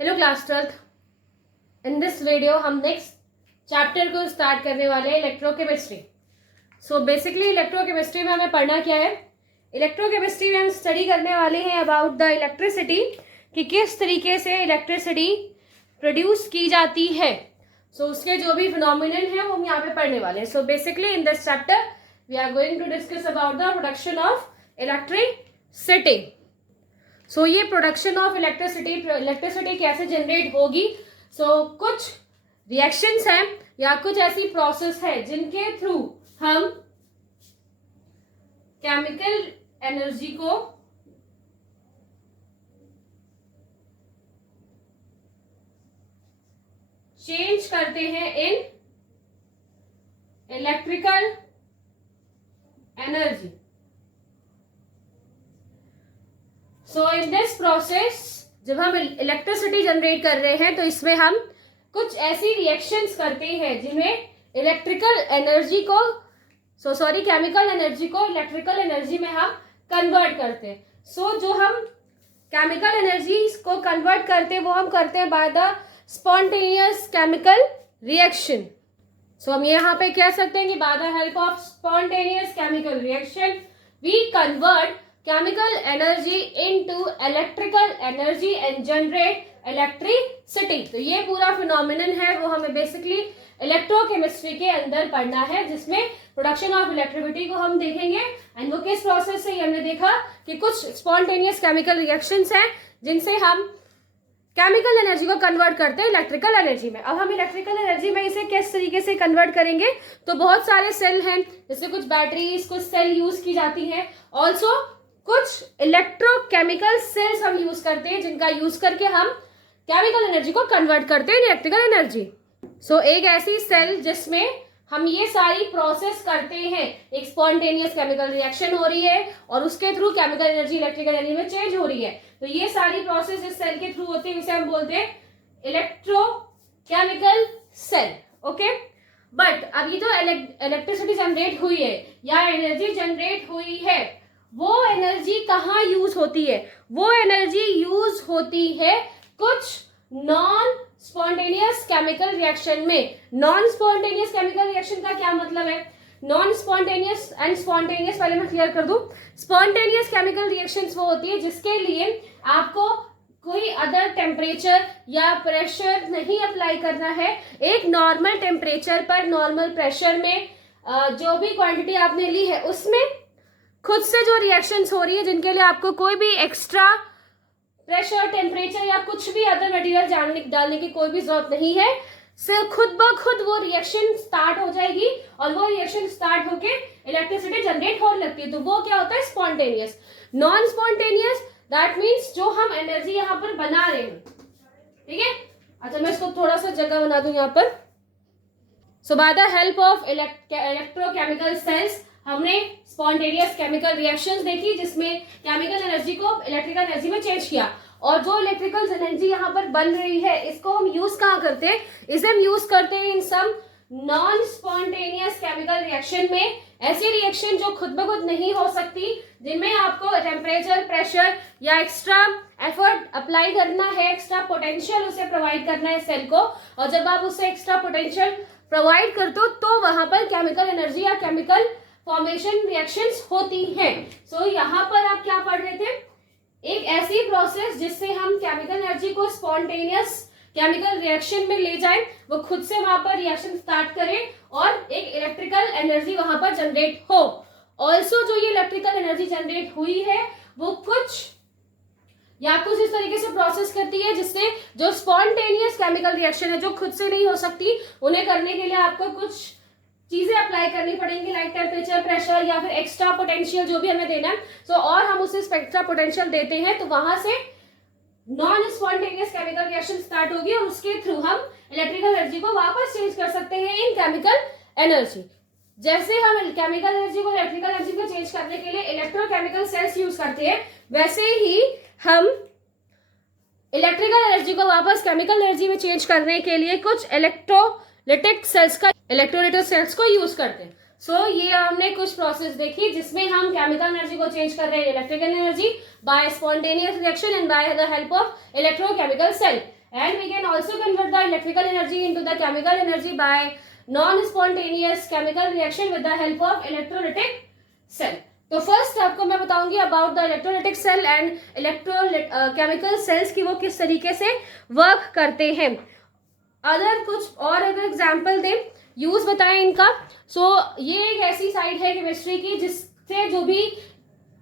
Hello class 12th। In this video हम next chapter को start करने वाले हैं, इलेक्ट्रोकेमिस्ट्री। सो बेसिकली इलेक्ट्रोकेमिस्ट्री में हमें पढ़ना क्या है। इलेक्ट्रोकेमिस्ट्री में हम स्टडी करने वाले हैं अबाउट द इलेक्ट्रिसिटी, कि किस तरीके से इलेक्ट्रिसिटी प्रोड्यूस की जाती है। सो उसके जो भी फिनोमिनन है वो हम यहाँ पे पढ़ने वाले हैं। So basically in this chapter we are going to discuss about the production of electricity. So ये प्रोडक्शन ऑफ इलेक्ट्रिसिटी कैसे जनरेट होगी। कुछ रिएक्शंस हैं या कुछ ऐसी प्रोसेस है जिनके थ्रू हम केमिकल एनर्जी को चेंज करते हैं in electrical energy. So in this process जब हम इलेक्ट्रिसिटी जनरेट कर रहे हैं तो इसमें हम कुछ ऐसी रिएक्शंस करते हैं जिनमें इलेक्ट्रिकल एनर्जी को केमिकल एनर्जी को इलेक्ट्रिकल एनर्जी में हम कन्वर्ट करते हैं। जो हम केमिकल एनर्जी को कन्वर्ट करते हैं वो हम करते हैं by the spontaneous chemical reaction. हम यहाँ पे कह सकते हैं कि by the help of spontaneous chemical reaction we convert chemical energy into electrical energy and generate electricity। तो ये पूरा फिनोमिनन है वो हमें बेसिकली इलेक्ट्रोकेमिस्ट्री के अंदर पढ़ना है, जिसमें प्रोडक्शन ऑफ इलेक्ट्रिसिटी को हम देखेंगे। एंड वो किस प्रोसेस से हमने देखा कि कुछ स्पॉन्टेनियस केमिकल रिएक्शंस हैं जिनसे हम केमिकल एनर्जी को कन्वर्ट करते हैं इलेक्ट्रिकल एनर्जी में। अब हम इलेक्ट्रिकल एनर्जी में इसे किस तरीके से कन्वर्ट करेंगे, तो बहुत सारे सेल हैं, जैसे कुछ बैटरीज, कुछ सेल यूज की जाती हैं। ऑल्सो कुछ इलेक्ट्रोकेमिकल सेल्स हम यूज करते हैं जिनका यूज करके हम केमिकल एनर्जी को कन्वर्ट करते हैं इलेक्ट्रिकल एनर्जी। एक ऐसी सेल जिसमें हम ये सारी प्रोसेस करते हैं, एक स्पॉन्टेनियस केमिकल रिएक्शन हो रही है और उसके through chemical energy electrical energy में चेंज हो रही है। तो ये सारी प्रोसेस इस सेल के थ्रू होती है, जिसे हम बोलते हैं इलेक्ट्रोकेमिकल सेल। ओके, बट अभी तो इलेक्ट्रिसिटी जनरेट हुई है या एनर्जी जनरेट हुई है, वो एनर्जी कहाँ यूज होती है? वो एनर्जी यूज होती है कुछ नॉन स्पॉन्टेनियस केमिकल रिएक्शन में। नॉन स्पॉन्टेनियस केमिकल रिएक्शन का क्या मतलब है? नॉन स्पॉन्टेनियस एंड स्पॉन्टेनियस पहले मैं क्लियर कर दूं। स्पॉन्टेनियस केमिकल रिएक्शंस वो होती है जिसके लिए आपको कोई अदर टेम्परेचर या प्रेशर नहीं अप्लाई करना है। एक नॉर्मल टेम्परेचर पर, नॉर्मल प्रेशर में जो भी क्वांटिटी आपने ली है उसमें खुद से जो रिएक्शंस हो रही है, जिनके लिए आपको कोई भी एक्स्ट्रा प्रेशर, टेम्परेचर या कुछ भी अदर मटेरियल डालने की कोई भी जरूरत नहीं है। सिर्फ खुद ब खुद वो रिएक्शन स्टार्ट हो जाएगी और वो रिएक्शन स्टार्ट होके इलेक्ट्रिसिटी जनरेट होने लगती है। तो वो क्या होता है? Spontaneous. Non spontaneous that means जो हम एनर्जी यहाँ पर बना रहे हैं, ठीक है। अच्छा, मैं इसको थोड़ा सा जगह बना दूं यहाँ पर। Bye the help of electrochemical cells हमने स्पॉन्टेनियस केमिकल रिएक्शंस देखी जिसमें केमिकल एनर्जी को इलेक्ट्रिकल एनर्जी में चेंज किया। और जो इलेक्ट्रिकल एनर्जी यहाँ पर बन रही है इसको हम यूज कहाँ करते हैं? इसे हम यूज करते हैं in some non spontaneous chemical reaction में। ऐसी रिएक्शन जो खुद ब खुद नहीं हो सकती, जिनमें आपको टेम्परेचर, प्रेशर या एक्स्ट्रा एफर्ट अप्लाई करना है, एक्स्ट्रा पोटेंशियल उसे प्रोवाइड करना है सेल को। और जब आप उसे एक्स्ट्रा पोटेंशियल प्रोवाइड करते हो तो वहां पर केमिकल एनर्जी या केमिकल फॉर्मेशन रिएक्शंस होती हैं। यहाँ पर आप क्या पढ़ रहे थे? एक ऐसी प्रोसेस जिससे हम केमिकल एनर्जी को स्पॉन्टेनियस केमिकल रिएक्शन में ले जाएं, वो खुद से वहां पर रिएक्शन स्टार्ट करें और एक इलेक्ट्रिकल एनर्जी वहां पर जनरेट हो। ऑल्सो जो ये इलेक्ट्रिकल एनर्जी जनरेट हुई है वो कुछ इस तरीके से प्रोसेस करती है जिससे जो स्पॉन्टेनियस केमिकल रिएक्शन है, जो खुद से नहीं हो सकती, उन्हें करने के लिए आपको कुछ चीजें अप्लाई करनी पड़ेंगी, लाइक टेम्परेचर, प्रेशर या फिर एक्स्ट्रा पोटेंशियल जो भी हमें देना है। और हम उसे एक्स्ट्रा पोटेंशियल देते हैं तो वहां से non spontaneous chemical reaction start होगी और उसके थ्रू हम इलेक्ट्रिकल एनर्जी को वापस चेंज कर सकते हैं इन केमिकल एनर्जी। जैसे हम केमिकल एनर्जी को इलेक्ट्रिकल एनर्जी को चेंज करने के लिए इलेक्ट्रोकेमिकल सेल्स यूज करते हैं, वैसे ही हम इलेक्ट्रिकल एनर्जी को वापस केमिकल एनर्जी में चेंज करने के लिए कुछ इलेक्ट्रोलिटिक सेल्स को यूज करते हैं। ये हमने कुछ प्रोसेस देखी जिसमें हम केमिकल एनर्जी को चेंज कर रहे हैं electrical energy by spontaneous reaction and by the help of electrochemical cell. and we can also convert the electrical energy into the chemical energy by non-spontaneous chemical reaction with the help of electrolytic cell. तो first आपको मैं बताऊंगी about the electrolytic cell and chemical cells की वो किस तरीके से work करते हैं. अदर कुछ और अगर एग्जाम्पल दें, यूज बताएं इनका. सो ये एक ऐसी साइड है केमिस्ट्री की जिससे जो भी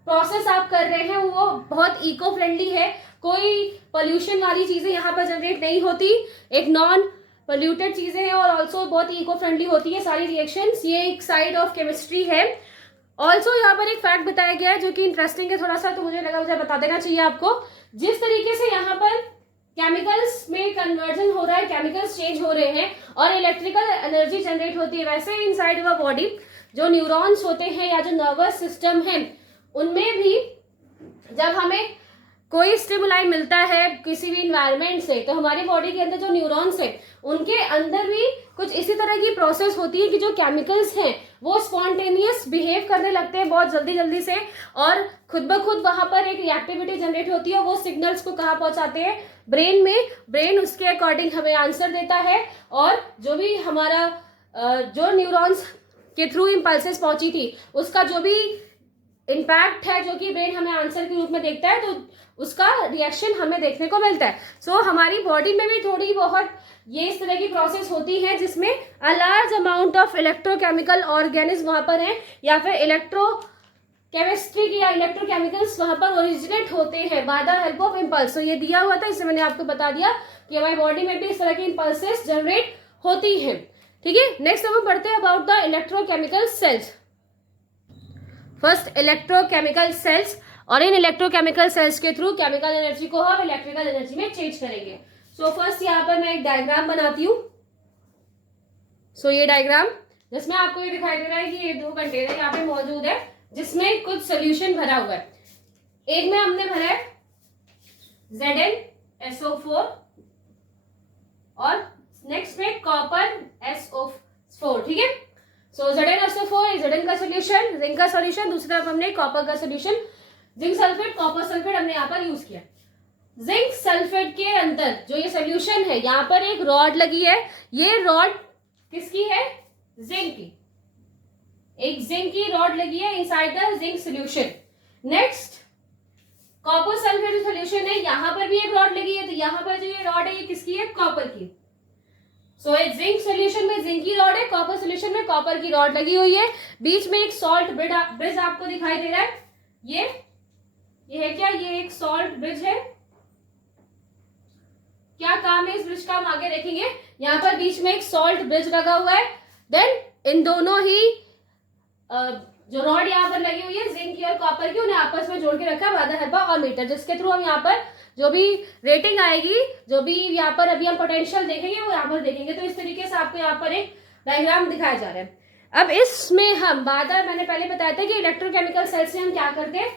प्रोसेस आप कर रहे हैं वो बहुत इको फ्रेंडली है. कोई पोल्यूशन वाली चीजें यहाँ पर जनरेट नहीं होती, एक नॉन पोल्यूटेड चीजें हैं और ऑल्सो बहुत इको फ्रेंडली होती है सारी रिएक्शंस. ये एक साइड ऑफ केमिस्ट्री है. ऑल्सो यहाँ पर एक फैक्ट बताया गया है जो कि इंटरेस्टिंग है थोड़ा सा, तो मुझे लगा मुझे बता देना चाहिए आपको. जिस तरीके से यहाँ पर केमिकल्स में कन्वर्जन हो रहा है, केमिकल्स चेंज हो रहे हैं और इलेक्ट्रिकल एनर्जी जनरेट होती है, वैसे ही इनसाइड अवर बॉडी जो न्यूरॉन्स होते हैं या जो नर्वस सिस्टम है उनमें भी जब हमें कोई स्टिमुलाई मिलता है किसी भी इन्वायरमेंट से, तो हमारी बॉडी के अंदर जो न्यूरॉन्स है उनके अंदर भी कुछ इसी तरह की प्रोसेस होती है कि जो केमिकल्स हैं वो स्पॉन्टेनियस बिहेव करने लगते हैं बहुत जल्दी जल्दी से और खुद ब खुद वहां पर एक रिएक्टिविटी जनरेट होती है. वो सिग्नल्स को कहाँ पहुंचाते हैं? ब्रेन में. ब्रेन उसके अकॉर्डिंग हमें आंसर देता है और जो भी हमारा जो न्यूरॉन्स के थ्रू इम्पल्सेस पहुंची थी उसका जो भी इम्पैक्ट है जो कि ब्रेन हमें आंसर के रूप में देखता है, तो उसका रिएक्शन हमें देखने को मिलता है. सो हमारी बॉडी में भी थोड़ी बहुत ये इस तरह की प्रोसेस होती है जिसमें a large amount of electrochemical organism वहां पर है या फिर इलेक्ट्रो केमिस्ट्री की या इलेक्ट्रोकेमिकल्स वहां पर ओरिजिनेट होते हैं by the help of impulse. तो ये दिया हुआ था, इससे मैंने आपको बता दिया कि हमारी बॉडी में भी इस तरह की इम्पल्सेस जनरेट होती हैं. ठीक है, नेक्स्ट हम पढ़ते हैं about the electrochemical cells. First electrochemical cells, और इन इलेक्ट्रोकेमिकल सेल्स के थ्रू केमिकल एनर्जी को हम इलेक्ट्रिकल एनर्जी में चेंज करेंगे. सो फर्स्ट यहाँ पर मैं एक डायग्राम बनाती हूँ. सो ये डायग्राम जिसमें आपको ये दिखाई दे रहा है कि ये दो कंटेनर यहाँ पे मौजूद है जिसमें कुछ सोल्यूशन भरा हुआ है. एक में हमने भरा है ZnSO4 और नेक्स्ट में कॉपर SO4. ठीक है, सो ZnSO4 Zn का सोल्यूशन, जिंक का सोल्यूशन, दूसरी तरफ हमने कॉपर का solution zinc sulphate, copper sulphate हमने यहाँ पर यूज किया. जिंक सल्फेट के अंदर जो ये सोल्यूशन है यहाँ पर एक रॉड लगी है. ये रॉड किसकी है? जिंक की. एक जिंक की रॉड लगी है inside the zinc solution. Next copper sulphate solution है, यहाँ पर भी एक रॉड लगी है, तो यहाँ पर जो ये रॉड है ये किसकी है? कॉपर की. सो एक जिंक सोल्यूशन में जिंक की रॉड है, कॉपर सोल्यूशन में कॉपर की रॉड लगी हुई है. बीच में एक सॉल्ट ब्रिज आपको दिखाई दे रहा है. ये है क्या? ये एक सॉल्ट ब्रिज है. क्या काम है इस ब्रिज का हम आगे देखेंगे. यहाँ पर बीच में एक सॉल्ट ब्रिज लगा हुआ है. देन इन दोनों ही जो रॉड यहाँ पर लगी हुई है जिंक की और कॉपर की, उन्हें आपस में जोड़ के रखा है by the help of meter, जिसके थ्रू हम यहाँ पर जो भी रेटिंग आएगी, जो भी यहाँ पर अभी हम पोटेंशियल देखेंगे वो यहाँ पर देखेंगे. तो इस तरीके से आपको यहाँ पर एक डायग्राम दिखाया जा रहा है. अब इसमें हम मैंने पहले बताया था कि इलेक्ट्रोकेमिकल सेल से हम क्या करते हैं?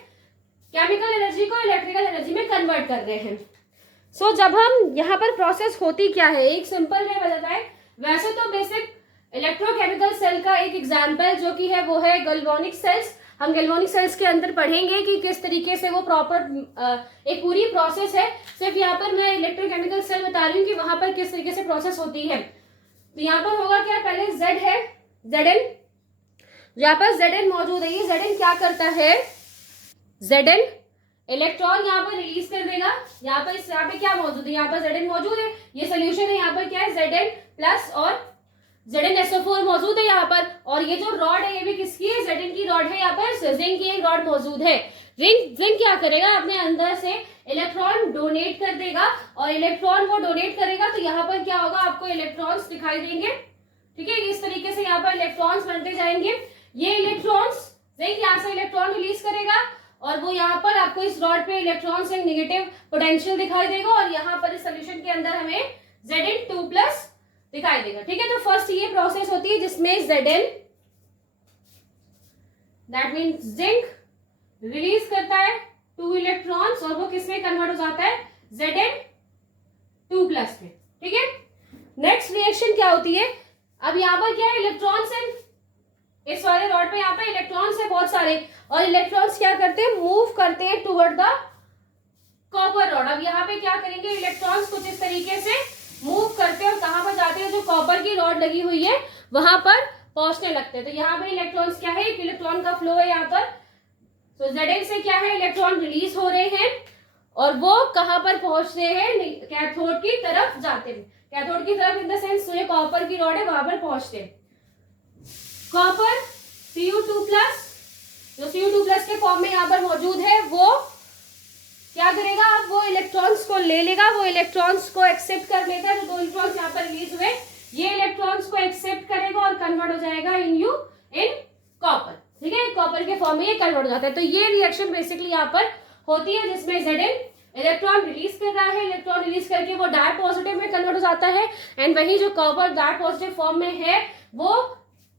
केमिकल एनर्जी को इलेक्ट्रिकल एनर्जी में कन्वर्ट कर रहे हैं. सो जब हम यहाँ पर प्रोसेस होती क्या है, एक सिंपल है बताता है. वैसे तो बेसिक इलेक्ट्रोकेमिकल सेल का एक एग्जाम्पल जो कि है वो है गैल्वेनिक सेल्स. हम गैल्वेनिक सेल्स के अंदर पढ़ेंगे कि किस तरीके से वो प्रॉपर एक पूरी प्रोसेस है. सिर्फ यहाँ पर मैं इलेक्ट्रोकेमिकल सेल बता रही हूँ कि वहां पर किस तरीके से प्रोसेस होती है. तो यहाँ पर होगा क्या? पहले Z है, Zn, यहाँ पर Zn मौजूद है. ये Zn क्या करता है? Zn इलेक्ट्रॉन यहाँ पर रिलीज कर देगा. यहाँ पे क्या मौजूद है? यहाँ पर Zn मौजूद है. ये सोल्यूशन है, यहाँ पर क्या है? Zn प्लस और ZnSO4 मौजूद है यहाँ पर. और ये जो रॉड है ये भी किसकी है? Zn की रॉड है. यहाँ पर जिंक की एक रॉड मौजूद है. जिंक क्या करेगा? अपने अंदर से इलेक्ट्रॉन डोनेट कर देगा और इलेक्ट्रॉन वो डोनेट करेगा तो यहाँ पर क्या होगा? आपको इलेक्ट्रॉन्स दिखाई देंगे. ठीक है, इस तरीके से यहाँ पर इलेक्ट्रॉन्स बनते जाएंगे. ये इलेक्ट्रॉन्स जिंक यहाँ से इलेक्ट्रॉन रिलीज करेगा और वो यहाँ पर आपको इस रॉड पे इलेक्ट्रॉन से नेगेटिव पोटेंशियल दिखाई देगा और यहाँ पर इस सोल्यूशन के अंदर हमें Zn2+ दिखाई देगा. ठीक है, तो फर्स्ट ये प्रोसेस होती है जिसमें Zn that means zinc release करता है 2 इलेक्ट्रॉन्स और वो किसमें कन्वर्ट हो जाता है? Zn2+ में. ठीक है, नेक्स्ट रिएक्शन क्या होती है? अब यहाँ पर क्या है? इलेक्ट्रॉन्स है इस वाले रॉड पे, यहाँ पे इलेक्ट्रॉन्स है बहुत सारे और इलेक्ट्रॉन्स क्या करते हैं? मूव करते हैं टुवर्ड द कॉपर रॉड। अब यहाँ पे क्या करेंगे, इलेक्ट्रॉन्स कुछ इस तरीके से मूव करते हैं और कहाँ पर जाते हैं, जो कॉपर की रॉड लगी हुई है वहां पर पहुंचने लगते हैं। तो यहाँ पर इलेक्ट्रॉन्स क्या है, एक इलेक्ट्रॉन का फ्लो है यहाँ पर। तो Zn से क्या है, इलेक्ट्रॉन रिलीज हो रहे हैं और वो कहाँ पर पहुंच रहे हैं, कैथोड की तरफ जाते हैं। कैथोड की तरफ इन द सेंस जो कॉपर की रॉड है वहां पर पहुंचते हैं। कॉपर Cu2+, जो Cu2+ के फॉर्म में यहाँ पर मौजूद है, वो क्या करेगा, अब वो इलेक्ट्रॉन्स को ले लेगा, वो इलेक्ट्रॉन्स को एक्सेप्ट कर लेता है। जो दो इलेक्ट्रॉन्स यहाँ पर रिलीज हुए, ये इलेक्ट्रॉन्स को एक्सेप्ट करेगा और कन्वर्ट हो जाएगा इन कॉपर। ठीक है, कॉपर के फॉर्म में ये कन्वर्ट हो जाता है। तो ये रिएक्शन बेसिकली यहाँ पर होती है जिसमें Zn इलेक्ट्रॉन रिलीज कर रहा है, इलेक्ट्रॉन रिलीज करके वो डाई पॉजिटिव में कन्वर्ट हो जाता है। एंड वही जो कॉपर डाई पॉजिटिव फॉर्म में है, वो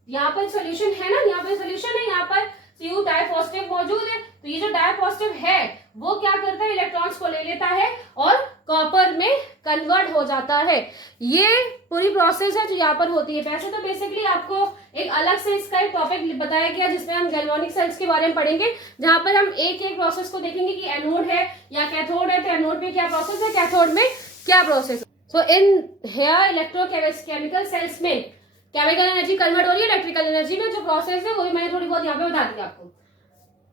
यहाँ पर सोल्यूशन है ना, यहाँ पर सोल्यूशन है, यहाँ पर Cu डाई पॉजिटिव मौजूद है। तो ये जो डाई पॉजिटिव है वो क्या करता है, इलेक्ट्रॉन्स को ले लेता है और कॉपर में कन्वर्ट हो जाता है। ये पूरी प्रोसेस है जो यहाँ पर होती है। वैसे तो बेसिकली आपको एक अलग से इसका एक टॉपिक बताया गया जिसमें हम गैल्वेनिक सेल्स के बारे में पढ़ेंगे, जहां पर हम एक एक प्रोसेस को देखेंगे कि एनोड है या कैथोड है, तो एनोड में क्या प्रोसेस है, कैथोड में क्या प्रोसेस है। सो इन हेयर इलेक्ट्रोकेमिकल सेल्स में केमिकल एनर्जी कन्वर्ट हो रही है इलेक्ट्रिकल एनर्जी में। जो प्रोसेस है वो भी मैंने थोड़ी बहुत यहाँ पे बता दी आपको।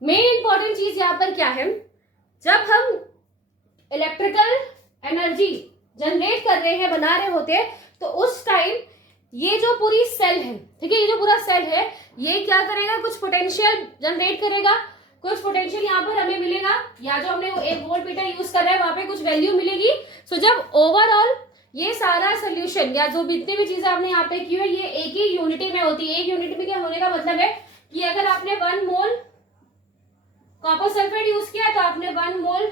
मेन इंपॉर्टेंट चीज यहाँ पर क्या है, जब हम इलेक्ट्रिकल एनर्जी जनरेट कर रहे हैं, बना रहे होते हैं, तो उस टाइम ये जो पूरी सेल है, ठीक है, ये जो पूरा सेल है, ये क्या करेगा, कुछ पोटेंशियल जनरेट करेगा, कुछ पोटेंशियल यहाँ पर हमें मिलेगा, या जो हमने एक वोल्ट मीटर यूज कर रहे हैं वहां पे कुछ वैल्यू मिलेगी। सो जब ओवरऑल ये सारा सोल्यूशन या जो जितनी भी चीजें आपने यहाँ पे की है, ये एक ही यूनिटी में होती है। एक यूनिट में क्या होने का मतलब है कि अगर आपने 1 मोल कॉपर सल्फेट यूज किया तो आपने 1 मोल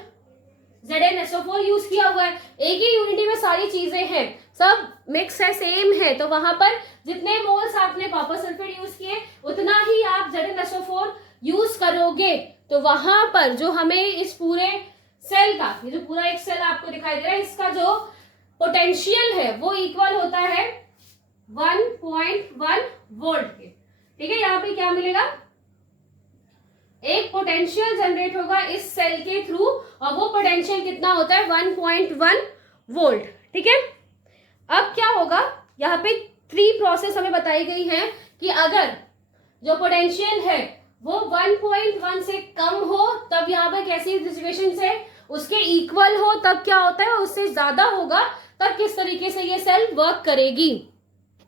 ZnSO4 यूज किया हुआ है। एक ही यूनिटी में सारी चीजें हैं, सब मिक्स है, सेम है। तो वहां पर जितने मोल्स आपने कॉपर सल्फेट यूज किए उतना ही आप ZnSO4 यूज करोगे। तो वहां पर जो हमें इस पूरे सेल का, ये जो पूरा एक सेल आपको दिखाई दे रहा है, इसका जो पोटेंशियल है वो इक्वल होता है 1.1 वोल्ट के। ठीक है, यहाँ पे क्या मिलेगा, एक पोटेंशियल जनरेट होगा इस सेल के थ्रू, और वो पोटेंशियल कितना होता है, 1.1 वोल्ट। ठीक है, अब क्या होगा, यहाँ पे 3 प्रोसेस हमें बताई गई है कि अगर जो पोटेंशियल है वो 1.1 से कम हो तब यहाँ पर कैसी सिचुएशन से, उसके इक्वल हो तब क्या होता है, उससे ज्यादा होगा तब किस तरीके से ये सेल वर्क करेगी।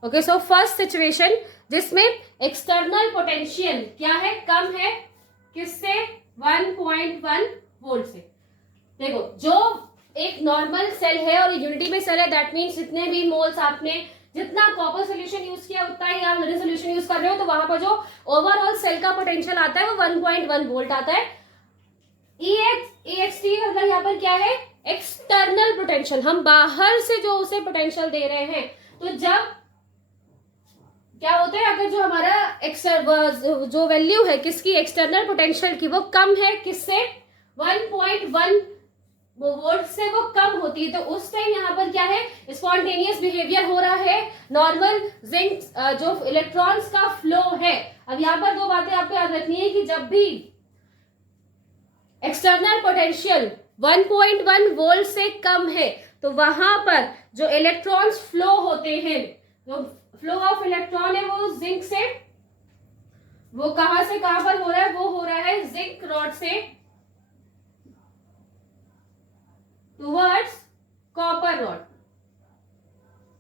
ओके, सो फर्स्ट सिचुएशन जिसमें एक्सटर्नल पोटेंशियल क्या है, कम है, किससे, 1.1 वोल्ट से। देखो, जो एक नॉर्मल सेल है और यूनिटी में सेल है, दैट मीन्स जितने भी मोल्स आपने जितना कॉपर सोल्यूशन यूज किया उतना ही आप लेड सोल्यूशन यूज कर रहे हो, तो वहां पर जो ओवरऑल सेल का पोटेंशियल आता है वो 1.1 वोल्ट आता है। EXT मतलब यहाँ पर क्या है, एक्सटर्नल पोटेंशियल, हम बाहर से जो उसे पोटेंशियल दे रहे हैं। तो जब क्या होता है, अगर जो हमारा जो वैल्यू है किसकी, एक्सटर्नल पोटेंशियल की, वो कम है किससे, 1.1 वोल्ट से वो कम होती है, तो उस टाइम यहाँ पर क्या है, स्पॉन्टेनियस बिहेवियर हो रहा है, नॉर्मल जिंक जो इलेक्ट्रॉन्स का फ्लो है। अब यहाँ पर 2 बातें आपको याद रखनी है कि जब भी एक्सटर्नल पोटेंशियल 1.1 वोल्ट से कम है तो वहां पर जो इलेक्ट्रॉन्स फ्लो होते हैं, जो फ्लो ऑफ इलेक्ट्रॉन है वो जिंक से, वो कहां से कहां पर हो रहा है, वो हो रहा है जिंक रॉड से टुवर्ड्स कॉपर रॉड।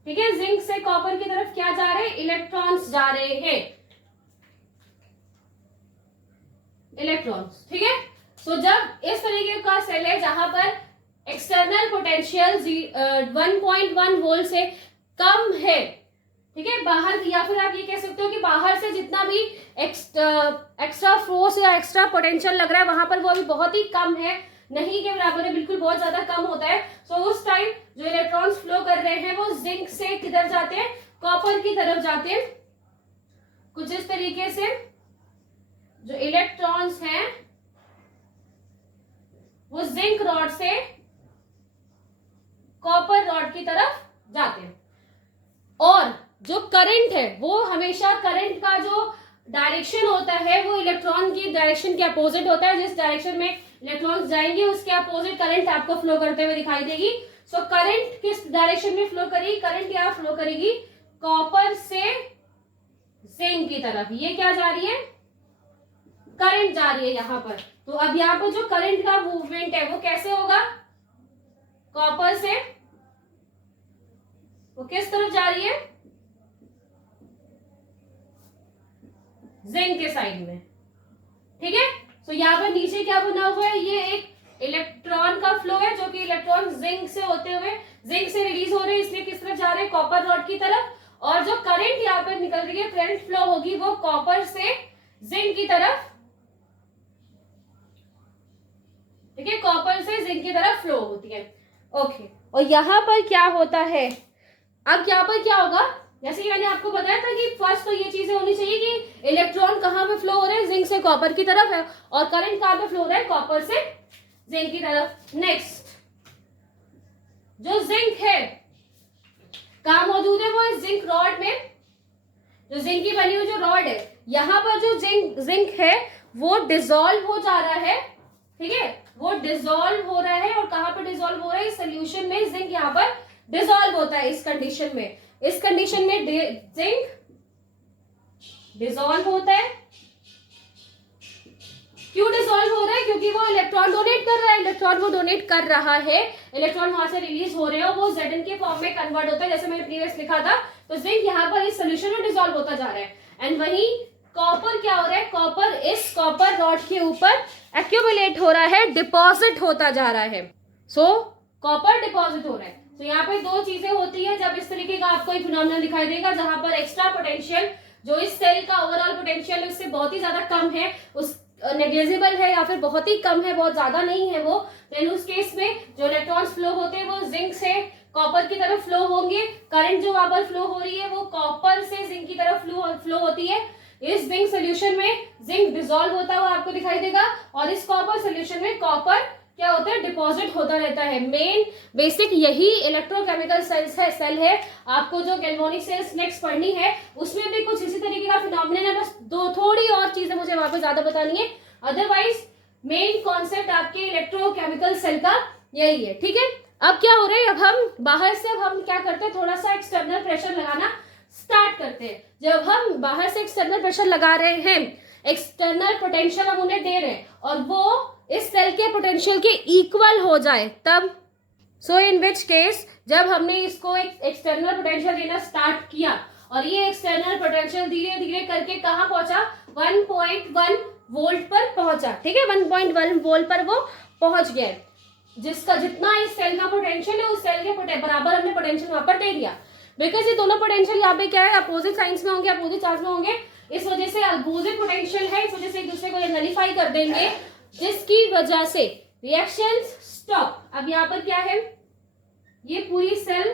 ठीक है, जिंक से कॉपर की तरफ क्या जा रहे हैं, इलेक्ट्रॉन्स जा रहे हैं, इलेक्ट्रॉन्स। ठीक है, तो जब इस तरीके का सेल है जहां पर एक्सटर्नल पोटेंशियल 1.1 वोल्ट से कम है, ठीक है, बाहर, या फिर आप ये कह सकते हो कि बाहर से जितना भी एक्स्ट्रा फोर्स या एक्स्ट्रा पोटेंशियल लग रहा है वहां पर वो अभी बहुत ही कम है, नहीं के बराबर है, बिल्कुल बहुत ज्यादा कम होता है। सो उस टाइम जो इलेक्ट्रॉन्स फ्लो कर रहे हैं वो जिंक से किधर जाते हैं, कॉपर की तरफ जाते हैं। कुछ इस तरीके से जो इलेक्ट्रॉन्स हैं वो जिंक रॉड से कॉपर रॉड की तरफ जाते हैं, और जो करंट है वो हमेशा करंट का जो डायरेक्शन होता है वो इलेक्ट्रॉन की डायरेक्शन के अपोजिट होता है। जिस डायरेक्शन में इलेक्ट्रॉन्स जाएंगे, उसके अपोजिट करंट आपको फ्लो करते हुए दिखाई देगी। सो करंट किस डायरेक्शन में फ्लो करेगी? करंट यहाँ फ्लो करेगी कॉपर से जिंक की तरफ। ये क्या जा रही है? करंट जा रही है यहाँ पर। तो अब यहाँ पर जो करंट का मूवमेंट है वो कैसे होगा? कॉपर से वो किस तरफ जा रही है? जिंक के साइड में, ठीक है। सो यहाँ पर नीचे क्या बना हुआ है? ये एक इलेक्ट्रॉन का फ्लो है, जो कि इलेक्ट्रॉन जिंक से होते हुए जिंक से रिलीज हो रहे हैं, इसलिए किस तरफ जा रहे हैं? कॉपर रॉड की तरफ। और जो करंट यहाँ पर निकल रही है, करंट फ्लो होगी वो कॉपर से जिंक की तरफ, ठीक है, कॉपर से जिंक की तरफ फ्लो होती है। ओके, और यहाँ पर क्या होता है? अब यहाँ पर क्या होगा? जैसे कि मैंने आपको बताया था कि फर्स्ट तो ये चीजें होनी चाहिए कि इलेक्ट्रॉन कहाँ पे फ्लो हो रहे हैं? जिंक से कॉपर की तरफ है, और करंट कहाँ पे फ्लो हो रहा है? कॉपर से जिंक की तरफ। नेक्स्ट, जो जिंक है कहाँ मौजूद है? वो इस जिंक रॉड में, जो जिंक की बनी हुई जो रॉड है, यहाँ पर जो जिंक है वो डिसॉल्व हो जा रहा है, ठीक है, वो डिसॉल्व हो रहा है। और कहाँ पर डिसॉल्व हो रहा है? इस सोल्यूशन में जिंक यहाँ पर डिसॉल्व होता है। इस कंडीशन में जिंक डिसॉल्व होता है। क्यों डिसॉल्व हो रहा है? क्योंकि वो इलेक्ट्रॉन डोनेट कर रहा है, इलेक्ट्रॉन वो डोनेट कर रहा है, इलेक्ट्रॉन वहां से रिलीज हो रहे हैं, वो Zn के फॉर्म में कन्वर्ट होता है, जैसे मैंने प्रीवियस लिखा था। तो जिंक यहाँ पर इस सोल्यूशन में डिसॉल्व होता जा रहा है। एंड वही कॉपर क्या हो रहा है? कॉपर इस कॉपर रॉड के ऊपर एक्यूमुलेट हो रहा है, डिपॉजिट होता जा रहा है। सो कॉपर डिपॉजिट हो रहा है। तो यहाँ पे दो चीजें होती है जब इस तरीके का आपको एक फिनोमेनन दिखाई देगा, जहां पर एक्स्ट्रा पोटेंशियल, जो इस सेल का ओवरऑल पोटेंशियल है उससे बहुत ही ज्यादा कम है, उस नेग्लिजिबल है या फिर बहुत ही कम है, बहुत ज्यादा नहीं है वो, देन उस केस में जो इलेक्ट्रॉन्स फ्लो होते हैं वो जिंक से कॉपर की तरफ फ्लो होंगे। करंट जो वहां पर फ्लो हो रही है वो कॉपर से जिंक की तरफ फ्लो होती है। इस जिंक सोल्यूशन में जिंक डिसॉल्व होता हुआ आपको दिखाई देगा, और इस कॉपर सोल्यूशन में कॉपर क्या होता है? डिपॉजिट होता रहता है। मेन बेसिक यही इलेक्ट्रोकेमिकल सेल है। आपको जो गैल्वेनिक सेल्स नेक्स्ट पढ़नी है उसमें भी कुछ इसी तरीके का फिनोमेनन है, बस दो थोड़ी और चीजें मुझे वहां पे ज्यादा बतानी है। अदरवाइज मेन कॉन्सेप्ट आपके इलेक्ट्रोकेमिकल सेल का यही है, ठीक है। अब क्या हो रहा है? अब हम बाहर से हम क्या करते हैं? थोड़ा सा एक्सटर्नल प्रेशर लगाना स्टार्ट करते हैं। जब हम बाहर से एक्सटर्नल प्रेशर लगा रहे हैं, एक्सटर्नल पोटेंशियल हम उन्हें दे रहे हैं, और वो इस सेल के पोटेंशियल के इक्वल हो जाए तब, सो इन विच केस जब हमने इसको एक एक्सटर्नल पोटेंशियल देना स्टार्ट किया, और ये एक्सटर्नल पोटेंशियल धीरे धीरे करके कहाँ पहुंचा? 1.1 वोल्ट पर पहुंचा, ठीक है, 1.1 वोल्ट पर वो पहुंच गया, जिसका जितना इस सेल का पोटेंशियल है उस सेल के बराबर हमने पोटेंशियल वहां पर दे दिया। बिकॉज ये दोनों पोटेंशियल यहाँ पे क्या है? अपोजिट साइंस में होंगे, अपोजिट चार्ज में होंगे, इस वजह से अपोजिट पोटेंशियल है, इस वजह से एक दूसरे को नलिफाई कर देंगे, जिसकी वजह से रिएक्शंस स्टॉप। अब यहाँ पर क्या है? ये पूरी सेल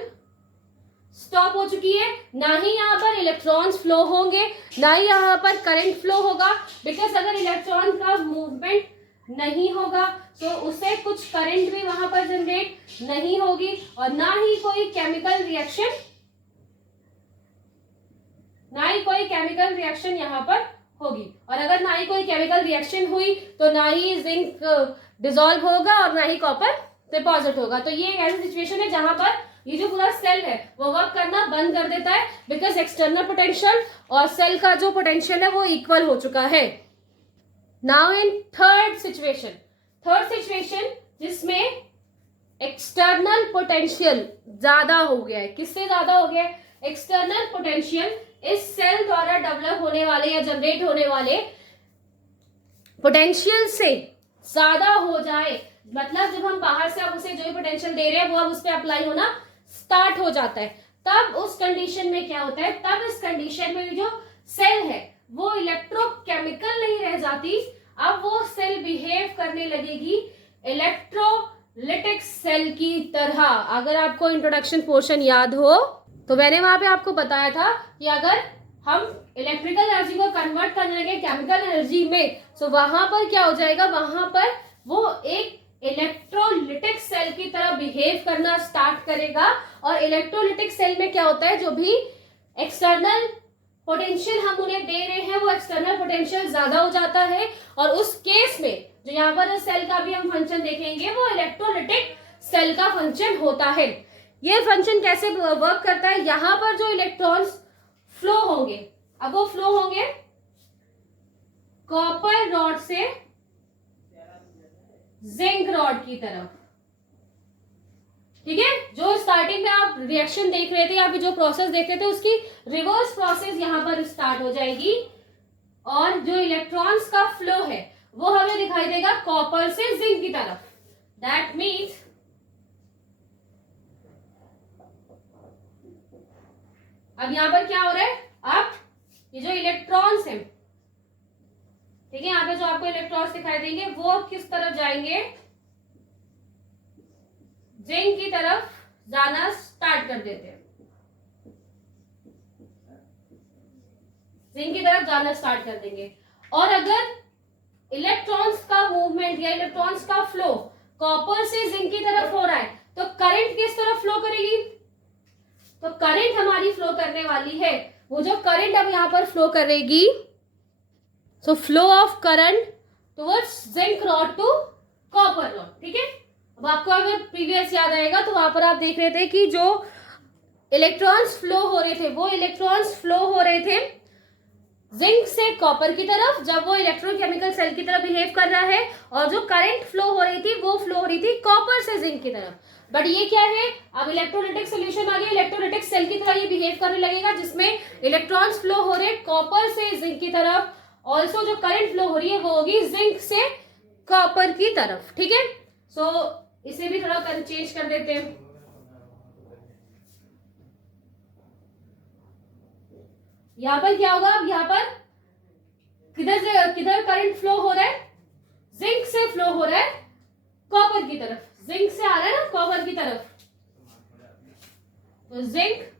स्टॉप हो चुकी है, ना ही यहाँ पर इलेक्ट्रॉन्स फ्लो होंगे, ना ही यहाँ पर करंट फ्लो होगा। बिकॉज अगर इलेक्ट्रॉन का मूवमेंट नहीं होगा तो उससे कुछ करंट भी वहां पर जनरेट नहीं होगी, और ना ही कोई केमिकल रिएक्शन यहाँ पर होगी। और अगर ना ही कोई केमिकल रिएक्शन हुई तो ना ही जिंक डिसॉल्व होगा और ना ही कॉपर डिपॉजिट होगा। तो ये एक ऐसी सिचुएशन है जहां पर ये जो पूरा सेल है वो वर्क करना बंद कर देता है, बिकॉज एक्सटर्नल पोटेंशियल और सेल का जो पोटेंशियल है वो इक्वल हो चुका है। नाउ इन थर्ड सिचुएशन जिसमें एक्सटर्नल पोटेंशियल ज्यादा हो गया है। किससे ज्यादा हो गया है? एक्सटर्नल पोटेंशियल इस सेल द्वारा डेवलप होने वाले या जनरेट होने वाले पोटेंशियल से ज्यादा हो जाए, मतलब जब हम बाहर से अब उसे जो पोटेंशियल दे रहे हैं वो अब उस पर अप्लाई होना स्टार्ट हो जाता है, तब उस कंडीशन में क्या होता है? तब इस कंडीशन में जो सेल है वो इलेक्ट्रोकेमिकल नहीं रह जाती, अब वो सेल बिहेव करने लगेगी इलेक्ट्रोलिटिक सेल की तरह। अगर आपको इंट्रोडक्शन पोर्शन याद हो तो मैंने वहां पे आपको बताया था कि अगर हम इलेक्ट्रिकल एनर्जी को कन्वर्ट करने लगे केमिकल एनर्जी में, तो वहां पर क्या हो जाएगा? वहां पर वो एक इलेक्ट्रोलिटिक सेल की तरह बिहेव करना स्टार्ट करेगा। और इलेक्ट्रोलिटिक सेल में क्या होता है? जो भी एक्सटर्नल पोटेंशियल हम उन्हें दे रहे हैं वो एक्सटर्नल पोटेंशियल ज्यादा हो जाता है, और उस केस में जो यहाँ पर सेल का भी हम फंक्शन देखेंगे वो इलेक्ट्रोलिटिक सेल का फंक्शन होता है। ये फंक्शन कैसे वर्क करता है, यहाँ पर जो इलेक्ट्रॉन्स फ्लो होंगे, अब वो फ्लो होंगे कॉपर रॉड से जिंक रॉड की तरफ, ठीक है। जो स्टार्टिंग में आप रिएक्शन देख रहे थे या फिर जो प्रोसेस देख रहे थे उसकी रिवर्स प्रोसेस यहां पर स्टार्ट हो जाएगी, और जो इलेक्ट्रॉन्स का फ्लो है वो हमें दिखाई देगा कॉपर से जिंक की तरफ। दैट मीन्स अब यहां पर क्या हो रहा है, अब ये जो इलेक्ट्रॉन्स हैं, ठीक है, यहाँ पे जो आपको इलेक्ट्रॉन्स दिखाई देंगे वो किस तरफ जाएंगे, जिंक की तरफ जाना स्टार्ट कर देते हैं, जिंक की तरफ जाना स्टार्ट कर देंगे। और अगर इलेक्ट्रॉन्स का मूवमेंट या इलेक्ट्रॉन्स का फ्लो कॉपर से जिंक की तरफ हो रहा है तो करंट किस तरफ फ्लो करेगी, तो करंट हमारी फ्लो करने वाली है, वो जो करंट अब यहां पर फ्लो करेगी, so flow of current towards zinc rod to copper rod, ठीक है। अब आपको अगर प्रीवियस याद आएगा तो वहां पर आप देख रहे थे कि जो इलेक्ट्रॉन्स फ्लो हो रहे थे वो इलेक्ट्रॉन्स फ्लो हो रहे थे जिंक से कॉपर की तरफ, जब वो इलेक्ट्रोकेमिकल सेल की तरफ बिहेव कर रहा है, और जो करंट फ्लो हो रही थी वो फ्लो हो रही थी कॉपर से जिंक की तरफ। बट ये क्या है, अब इलेक्ट्रोलिटिक सोल्यूशन आ गया, इलेक्ट्रोलिटिक सेल की तरह ये बिहेव करने लगेगा, जिसमें इलेक्ट्रॉन्स फ्लो हो रहे कॉपर से जिंक की तरफ, ऑल्सो जो करंट फ्लो हो रही है वो होगी जिंक से कॉपर की तरफ, ठीक है। सो इसे भी थोड़ा चेंज कर देते हैं। यहां पर क्या होगा, अब यहां पर किधर से किधर करंट फ्लो हो रहा है, जिंक से फ्लो हो रहा है कॉपर की तरफ, जिंक से आ रहा है ना कॉपर की तरफ, तो जिंक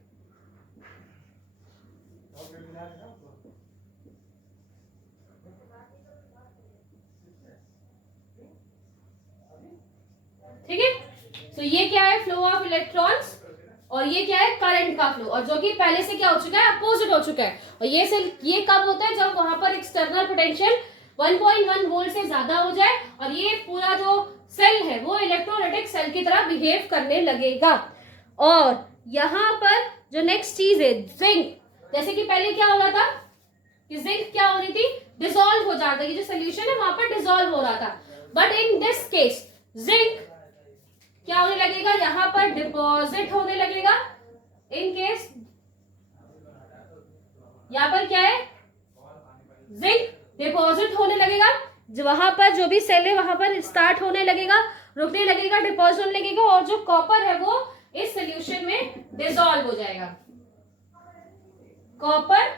ठीक है। तो ये क्या है, फ्लो ऑफ इलेक्ट्रॉन्स, और ये क्या है, करंट का फ्लो, और जो कि पहले से क्या हो चुका है, अपोजिट हो चुका है। और ये सेल ये कब होता है, जब वहां पर एक्सटर्नल पोटेंशियल 1.1 वोल्ट से ज्यादा हो जाए और ये पूरा जो सेल है वो इलेक्ट्रोलिटिक सेल की तरह बिहेव करने लगेगा। और यहाँ पर जो नेक्स्ट चीज है जिंक, जैसे कि पहले क्या हो रहा था कि जिंक क्या हो रही थी, डिसॉल्व हो जाता है, ये जो सोल्यूशन है वहां पर डिसॉल्व हो रहा था, but in this case zinc क्या होने लगेगा, यहां पर डिपॉजिट होने लगेगा। इन केस यहां पर क्या है, जिंक डिपॉजिट होने लगेगा, वहां पर जो भी सेल है वहां पर स्टार्ट होने लगेगा, रुकने लगेगा, डिपॉजिट होने लगेगा, और जो कॉपर है वो इस सोल्यूशन में डिसॉल्व हो जाएगा, कॉपर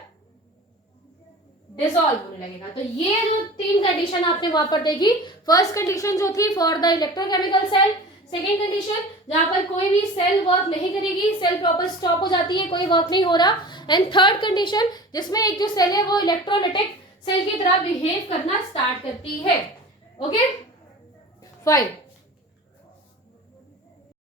डिसॉल्व होने लगेगा। तो ये जो तीन कंडीशन आपने वहां पर देखी, फर्स्ट कंडीशन जो थी for the electrochemical cell, second condition जहां पर कोई भी सेल वर्क नहीं करेगी, सेल प्रॉपर स्टॉप हो जाती है, कोई वर्क नहीं हो रहा, एंड थर्ड कंडीशन जिसमें एक जो सेल है वो इलेक्ट्रोलिटिक सेल की तरह बिहेव करना स्टार्ट करती है। Okay fine.